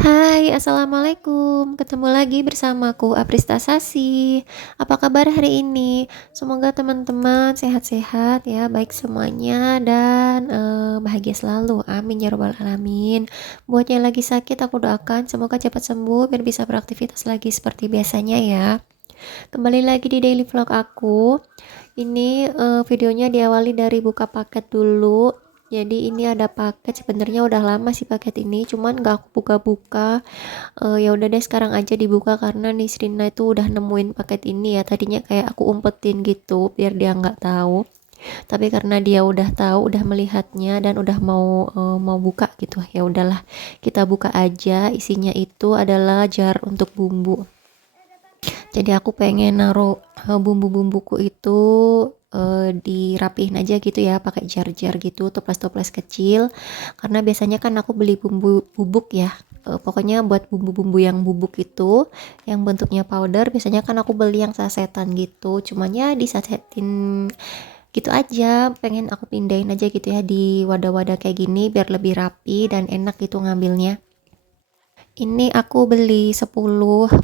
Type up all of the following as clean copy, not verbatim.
Hai, assalamualaikum. Ketemu lagi bersamaku Aprista Sasi. Apa kabar hari ini? Semoga teman-teman sehat-sehat ya, baik semuanya dan bahagia selalu. Amin ya robbal alamin. Buat yang lagi sakit, aku doakan semoga cepat sembuh biar bisa beraktivitas lagi seperti biasanya ya. Kembali lagi di daily vlog aku. Ini videonya diawali dari buka paket dulu. Jadi ini ada paket, sebenarnya udah lama sih paket ini, cuman gak aku buka-buka. Ya udah deh sekarang aja dibuka karena Nisrina itu udah nemuin paket ini ya. Tadinya kayak aku umpetin gitu biar dia nggak tahu. Tapi karena dia udah tahu, udah melihatnya dan udah mau buka gitu. Ya udahlah, kita buka aja. Isinya itu adalah jar untuk bumbu. Jadi aku pengen naruh bumbu-bumbuku itu dirapihin aja gitu ya, pakai jar-jar gitu, toples-toples kecil. Karena biasanya kan aku beli bumbu bubuk ya. Pokoknya buat bumbu-bumbu yang bubuk itu, yang bentuknya powder, biasanya kan aku beli yang sasetan gitu. Cuman ya disasetin gitu aja, pengen aku pindahin aja gitu ya di wadah-wadah kayak gini biar lebih rapi dan enak gitu ngambilnya. Ini aku beli 10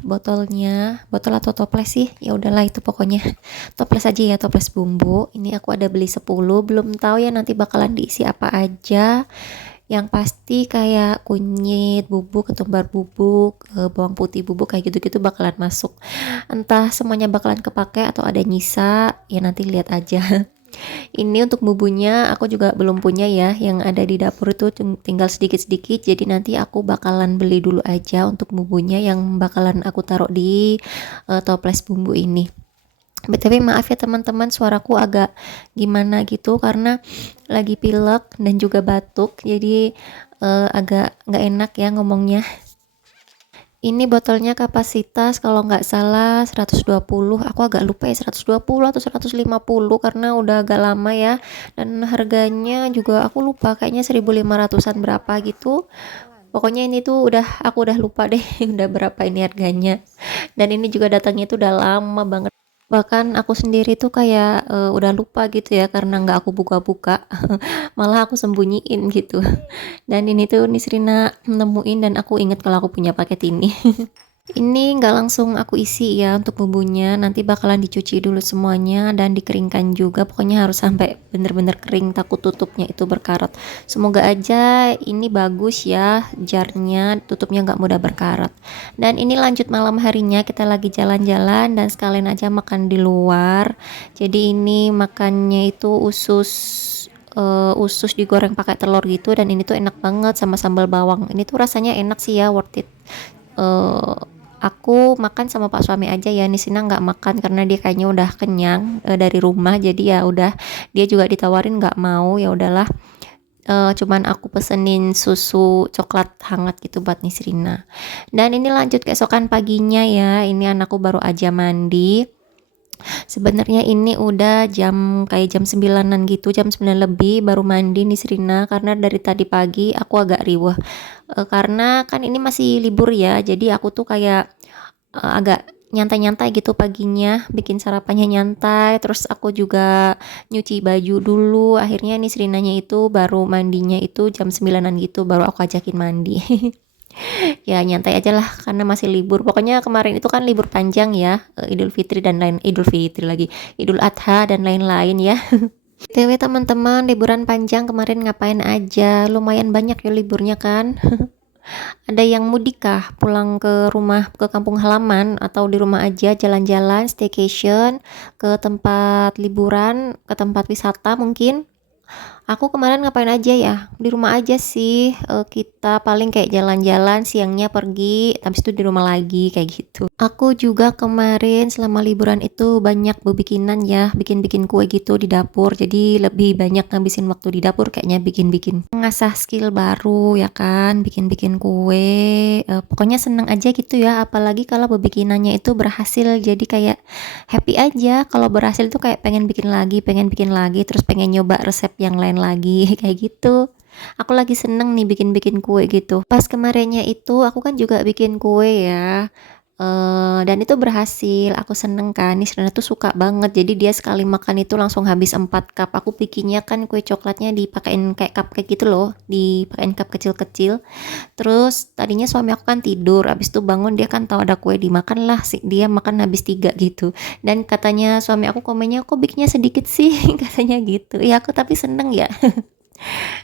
botolnya, botol atau toples sih, ya udahlah itu pokoknya toples aja ya, toples bumbu. Ini aku ada beli 10, belum tahu ya nanti bakalan diisi apa aja. Yang pasti kayak kunyit bubuk, ketumbar bubuk, bawang putih bubuk kayak gitu-gitu bakalan masuk. Entah semuanya bakalan kepake atau ada nyisa, ya nanti lihat aja. Ini untuk bumbunya aku juga belum punya ya, yang ada di dapur itu tinggal sedikit-sedikit, jadi nanti aku bakalan beli dulu aja untuk bumbunya yang bakalan aku taruh di toples bumbu ini. BTW maaf ya teman-teman, suaraku agak gimana gitu karena lagi pilek dan juga batuk, jadi agak nggak enak ya ngomongnya. Ini botolnya kapasitas kalau nggak salah 120, aku agak lupa ya 120 atau 150 karena udah agak lama ya, dan harganya juga aku lupa, kayaknya 1500-an berapa gitu. Pokoknya ini tuh aku udah lupa deh udah berapa ini harganya. Dan ini juga datangnya itu udah lama banget. Bahkan aku sendiri tuh kayak udah lupa gitu ya karena nggak aku buka-buka. Malah aku sembunyiin gitu. Dan ini tuh Nisrina nemuin dan aku inget kalau aku punya paket ini. Ini nggak langsung aku isi ya untuk bumbunya, nanti bakalan dicuci dulu semuanya dan dikeringkan juga, pokoknya harus sampai bener-bener kering, takut tutupnya itu berkarat. Semoga aja ini bagus ya jarnya, tutupnya nggak mudah berkarat. Dan ini lanjut malam harinya, kita lagi jalan-jalan dan sekalian aja makan di luar. Jadi ini makannya itu usus digoreng pakai telur gitu, dan ini tuh enak banget sama sambal bawang. Ini tuh rasanya enak sih ya, worth it. uh, aku makan sama Pak suami aja ya, Nisina nggak makan karena dia kayaknya udah kenyang dari rumah, jadi ya udah, dia juga ditawarin nggak mau, ya udahlah. Cuman aku pesenin susu coklat hangat gitu buat Nisrina. Dan ini lanjut keesokan paginya ya, ini anakku baru aja mandi. Sebenarnya ini udah kayak jam 9-an gitu, jam 9 lebih baru mandi Nisrina karena dari tadi pagi aku agak riweh. Karena kan ini masih libur ya, jadi aku tuh kayak agak nyantai-nyantai gitu paginya, bikin sarapannya nyantai, terus aku juga nyuci baju dulu. Akhirnya Nisrinanya itu baru mandinya itu jam 9-an gitu, baru aku ajakin mandi. Ya nyantai aja lah karena masih libur. Pokoknya kemarin itu kan libur panjang ya, Idul Fitri dan lain Idul Fitri lagi, Idul Adha dan lain-lain ya. TW teman-teman, liburan panjang kemarin ngapain aja? Lumayan banyak ya liburnya kan. Ada yang mudik kah? Pulang ke rumah, ke kampung halaman, atau di rumah aja jalan-jalan, staycation, ke tempat liburan, ke tempat wisata mungkin? Aku kemarin ngapain aja ya? Di rumah aja sih. Kita paling kayak jalan-jalan, siangnya pergi, habis itu di rumah lagi kayak gitu. Aku juga kemarin selama liburan itu banyak bikinan ya, bikin-bikin kue gitu di dapur. Jadi lebih banyak ngabisin waktu di dapur kayaknya bikin-bikin. Ngasah skill baru ya kan, bikin-bikin kue. Pokoknya seneng aja gitu ya, apalagi kalau bikinannya itu berhasil. Jadi kayak happy aja kalau berhasil tuh kayak pengen bikin lagi, terus pengen nyoba resep yang lain lagi kayak gitu. Aku lagi seneng nih bikin-bikin kue gitu. Pas kemarinnya itu aku kan juga bikin kue ya. Dan itu berhasil, aku seneng kan, Nisrina tuh suka banget, jadi dia sekali makan itu langsung habis 4 cup. Aku bikinnya kan kue coklatnya dipakein kayak cupcake gitu loh, dipakein cup kecil-kecil. Terus tadinya suami aku kan tidur, habis itu bangun dia kan tahu ada kue dimakan lah, dia makan habis 3 gitu. Dan katanya suami aku komennya, kok bikinnya sedikit sih, katanya gitu. Ya aku tapi seneng ya,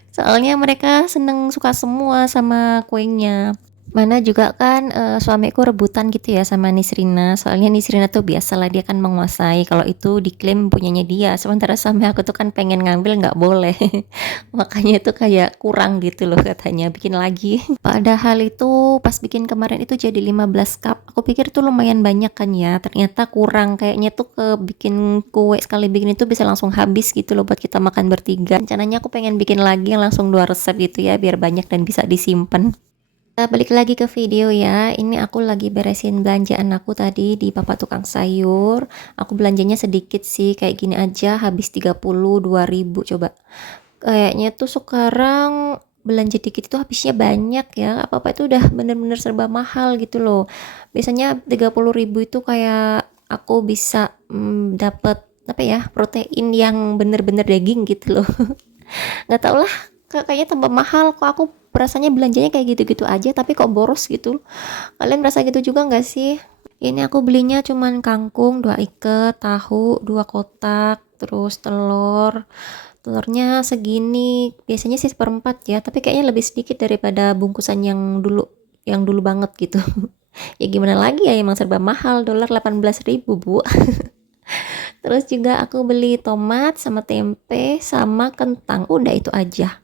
soalnya mereka seneng suka semua sama kuenya. Mana juga kan suamiku rebutan gitu ya sama Nisrina, soalnya Nisrina tuh biasalah dia kan menguasai, kalau itu diklaim punyanya dia, sementara suami aku tuh kan pengen ngambil nggak boleh. Makanya itu kayak kurang gitu loh katanya, bikin lagi. Padahal itu pas bikin kemarin itu jadi 15 cup, aku pikir tuh lumayan banyak kan ya, ternyata kurang, kayaknya tuh bikin kue sekali bikin itu bisa langsung habis gitu loh buat kita makan bertiga. Rencananya aku pengen bikin lagi yang langsung 2 resep gitu ya, biar banyak dan bisa disimpan. Kita balik lagi ke video ya. Ini aku lagi beresin belanjaan aku tadi di Bapak Tukang Sayur. Aku belanjanya sedikit sih, kayak gini aja habis 32.000 coba. Kayaknya tuh sekarang belanja dikit itu habisnya banyak ya. Apa-apa itu udah bener-bener serba mahal gitu loh. Biasanya 30.000 itu kayak aku bisa dapet apa ya, protein yang bener-bener daging gitu loh. Nggak tau lah, kayaknya tambah mahal kok. Aku rasanya belanjanya kayak gitu-gitu aja tapi kok boros gitu. Kalian merasa gitu juga nggak sih? Ini aku belinya cuman kangkung 2 ikat, tahu 2 kotak, terus telurnya segini, biasanya sih seperempat ya, tapi kayaknya lebih sedikit daripada bungkusan yang dulu banget gitu. Ya gimana lagi ya, emang serba mahal, dolar 18.000 bu. Terus juga aku beli tomat sama tempe sama kentang, udah itu aja.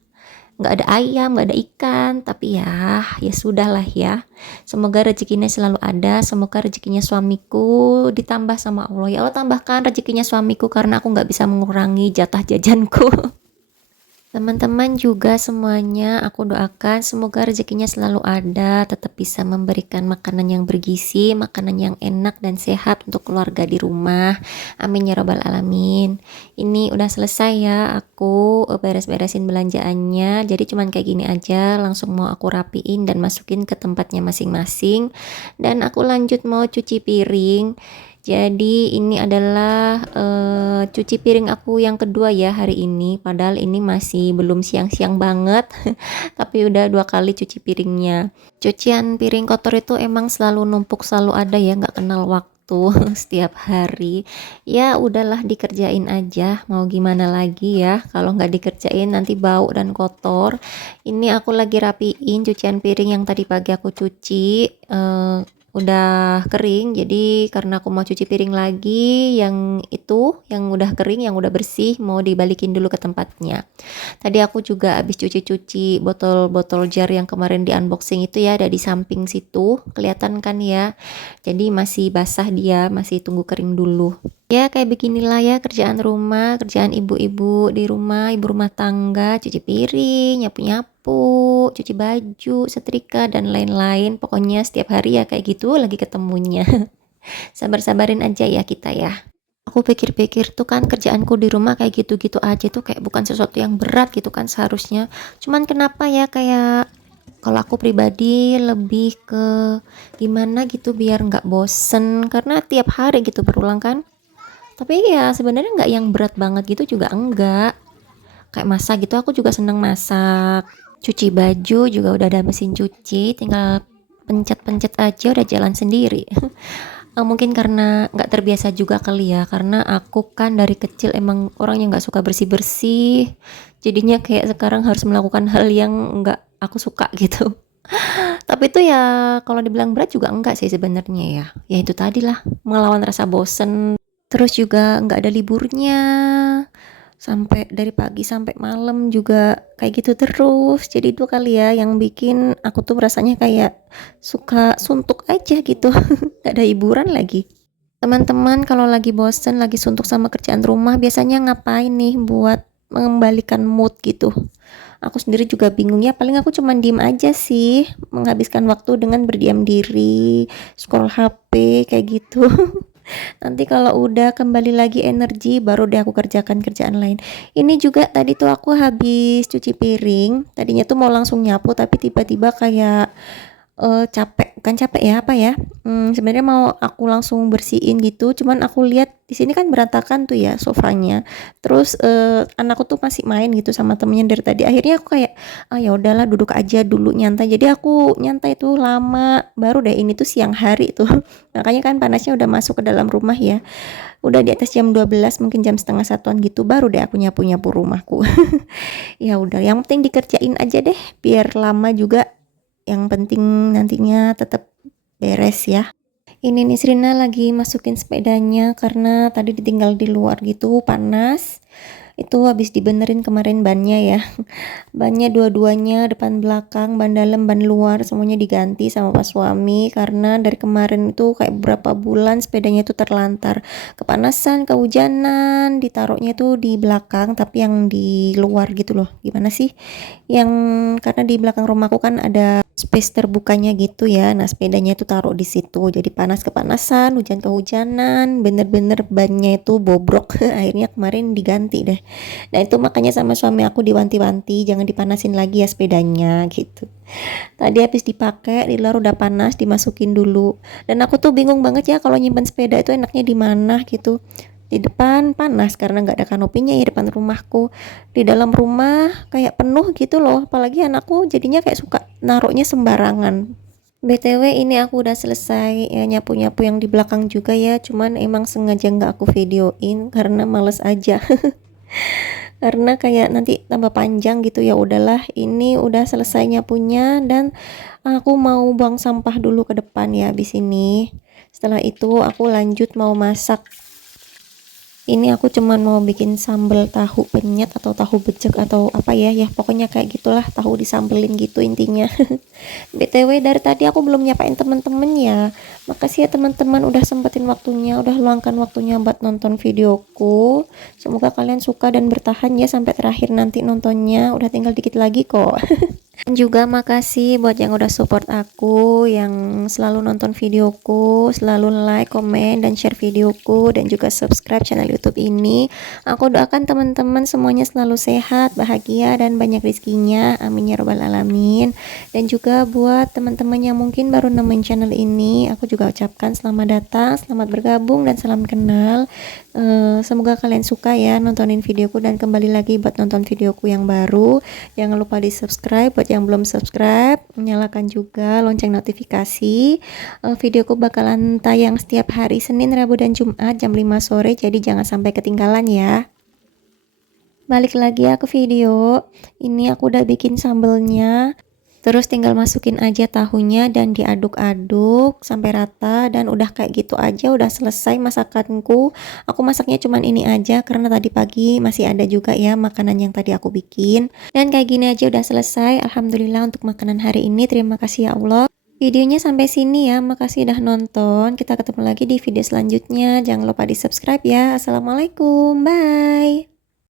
Nggak ada ayam, nggak ada ikan, tapi ya sudahlah ya. Semoga rezekinya selalu ada, semoga rezekinya suamiku ditambah sama Allah. Ya Allah tambahkan rezekinya suamiku karena aku nggak bisa mengurangi jatah jajanku. Teman-teman juga semuanya aku doakan semoga rezekinya selalu ada, tetap bisa memberikan makanan yang bergizi, makanan yang enak dan sehat untuk keluarga di rumah. Amin ya robbal alamin. Ini udah selesai ya, aku beres-beresin belanjaannya. Jadi cuman kayak gini aja, langsung mau aku rapiin dan masukin ke tempatnya masing-masing. Dan aku lanjut mau cuci piring. Jadi ini adalah cuci piring aku yang kedua ya hari ini. Padahal ini masih belum siang-siang banget, tapi udah 2 kali cuci piringnya. Cucian piring kotor itu emang selalu numpuk, selalu ada ya, nggak kenal waktu. Setiap hari. Ya udahlah dikerjain aja. Mau gimana lagi ya? Kalau nggak dikerjain nanti bau dan kotor. Ini aku lagi rapiin cucian piring yang tadi pagi aku cuci. Udah kering, jadi karena aku mau cuci piring lagi yang itu yang udah kering, yang udah bersih, mau dibalikin dulu ke tempatnya. Tadi aku juga habis cuci-cuci botol-botol jar yang kemarin di unboxing itu ya, ada di samping situ, kelihatan kan ya. Jadi masih basah dia, masih tunggu kering dulu. Ya kayak beginilah ya kerjaan rumah, kerjaan ibu-ibu di rumah, ibu rumah tangga, cuci piring, nyapu-nyapu, cuci baju, setrika dan lain-lain. Pokoknya setiap hari ya kayak gitu lagi ketemunya. Sabar-sabarin aja ya kita ya. Aku pikir-pikir tuh kan kerjaanku di rumah kayak gitu-gitu aja tuh kayak bukan sesuatu yang berat gitu kan seharusnya. Cuman kenapa ya kayak kalau aku pribadi lebih ke gimana gitu biar nggak bosen karena tiap hari gitu berulang kan. Tapi ya sebenarnya nggak yang berat banget gitu juga enggak. Kayak masak gitu aku juga seneng masak. Cuci baju juga udah ada mesin cuci, tinggal pencet-pencet aja udah jalan sendiri. Mungkin karena nggak terbiasa juga kali ya, karena aku kan dari kecil emang orang yang nggak suka bersih-bersih. Jadinya kayak sekarang harus melakukan hal yang nggak aku suka gitu. Tapi itu ya kalau dibilang berat juga enggak sih sebenarnya ya. Ya itu tadi lah, melawan rasa bosen. Terus juga nggak ada liburnya. sampai dari pagi sampai malam juga kayak gitu terus. Jadi itu kali ya yang bikin aku tuh rasanya kayak suka suntuk aja gitu. Gak ada hiburan lagi. Teman-teman kalau lagi bosen, lagi suntuk sama kerjaan rumah, biasanya ngapain nih buat mengembalikan mood gitu? Aku sendiri juga bingung ya, paling aku cuman diem aja sih, menghabiskan waktu dengan berdiam diri, scroll HP kayak gitu. Nanti kalau udah kembali lagi energi, baru deh aku kerjakan kerjaan lain. Ini juga tadi tuh aku habis cuci piring, tadinya tuh mau langsung nyapu, tapi tiba-tiba kayak capek, bukan capek ya, apa ya, sebenarnya mau aku langsung bersihin gitu, cuman aku lihat di sini kan berantakan tuh ya sofanya, terus anakku tuh masih main gitu sama temennya dari tadi, akhirnya aku kayak, ah ya udahlah duduk aja dulu nyantai, jadi aku nyantai tuh lama, baru deh ini tuh siang hari tuh makanya kan panasnya udah masuk ke dalam rumah ya, udah di atas jam 12 mungkin jam setengah satuan gitu, baru deh aku nyapu-nyapu rumahku. Ya udah, yang penting dikerjain aja deh biar lama juga, yang penting nantinya tetap beres ya. Ini nih Srina lagi masukin sepedanya karena tadi ditinggal di luar gitu panas. Itu habis dibenerin kemarin bannya ya. Bannya dua-duanya depan belakang, ban dalam, ban luar semuanya diganti sama pas suami karena dari kemarin itu kayak beberapa bulan sepedanya itu terlantar. Kepanasan, kehujanan, ditaruhnya itu di belakang tapi yang di luar gitu loh. Gimana sih? Yang karena di belakang rumahku kan ada space terbukanya gitu ya. Nah, sepedanya itu taruh di situ. Jadi panas kepanasan, hujan kehujanan, bener-bener bannya itu bobrok. Akhirnya kemarin diganti deh. Nah, itu makanya sama suami aku diwanti-wanti, jangan dipanasin lagi ya sepedanya gitu. Tadi habis dipakai, di luar udah panas, dimasukin dulu. Dan aku tuh bingung banget ya kalau nyimpen sepeda itu enaknya di mana gitu. Di depan panas karena nggak ada kanopinya ya depan rumahku. Di dalam rumah kayak penuh gitu loh. Apalagi anakku jadinya kayak suka naruhnya sembarangan. BTW ini aku udah selesai ya, nyapu-nyapu yang di belakang juga ya. Cuman emang sengaja nggak aku videoin karena males aja. Karena kayak nanti tambah panjang gitu, ya udahlah ini udah selesai nyapunya dan aku mau buang sampah dulu ke depan ya habis ini. Setelah itu aku lanjut mau masak. Ini aku cuman mau bikin sambal tahu penyet atau tahu becek atau apa ya, ya pokoknya kayak gitulah, tahu disambelin gitu intinya. BTW dari tadi aku belum nyapain temen-temen ya. Makasih ya teman-teman udah sempetin waktunya, udah luangkan waktunya buat nonton videoku. Semoga kalian suka dan bertahan ya sampai terakhir nanti nontonnya. Udah tinggal dikit lagi kok. Dan juga makasih buat yang udah support aku, yang selalu nonton videoku, selalu like, komen, dan share videoku, dan juga subscribe channel YouTube ini. Aku doakan teman-teman semuanya selalu sehat, bahagia, dan banyak rezekinya. Amin ya robbal alamin. Dan juga buat teman-teman yang mungkin baru nemuin channel ini, aku juga ucapkan selamat datang, selamat bergabung, dan salam kenal. Semoga kalian suka ya nontonin videoku dan kembali lagi buat nonton videoku yang baru. Jangan lupa di subscribe buat yang belum subscribe, nyalakan juga lonceng notifikasi. Videoku bakalan tayang setiap hari Senin, Rabu, dan Jumat jam 5 sore, jadi jangan sampai ketinggalan ya. Balik lagi ya ke video. Ini aku udah bikin sambelnya. Terus tinggal masukin aja tahunya dan diaduk-aduk sampai rata dan udah kayak gitu aja, udah selesai masakanku. Aku masaknya cuman ini aja karena tadi pagi masih ada juga ya makanan yang tadi aku bikin. Dan kayak gini aja udah selesai. Alhamdulillah untuk makanan hari ini. Terima kasih ya Allah. Videonya sampai sini ya. Makasih udah nonton. Kita ketemu lagi di video selanjutnya. Jangan lupa di subscribe ya. Assalamualaikum. Bye.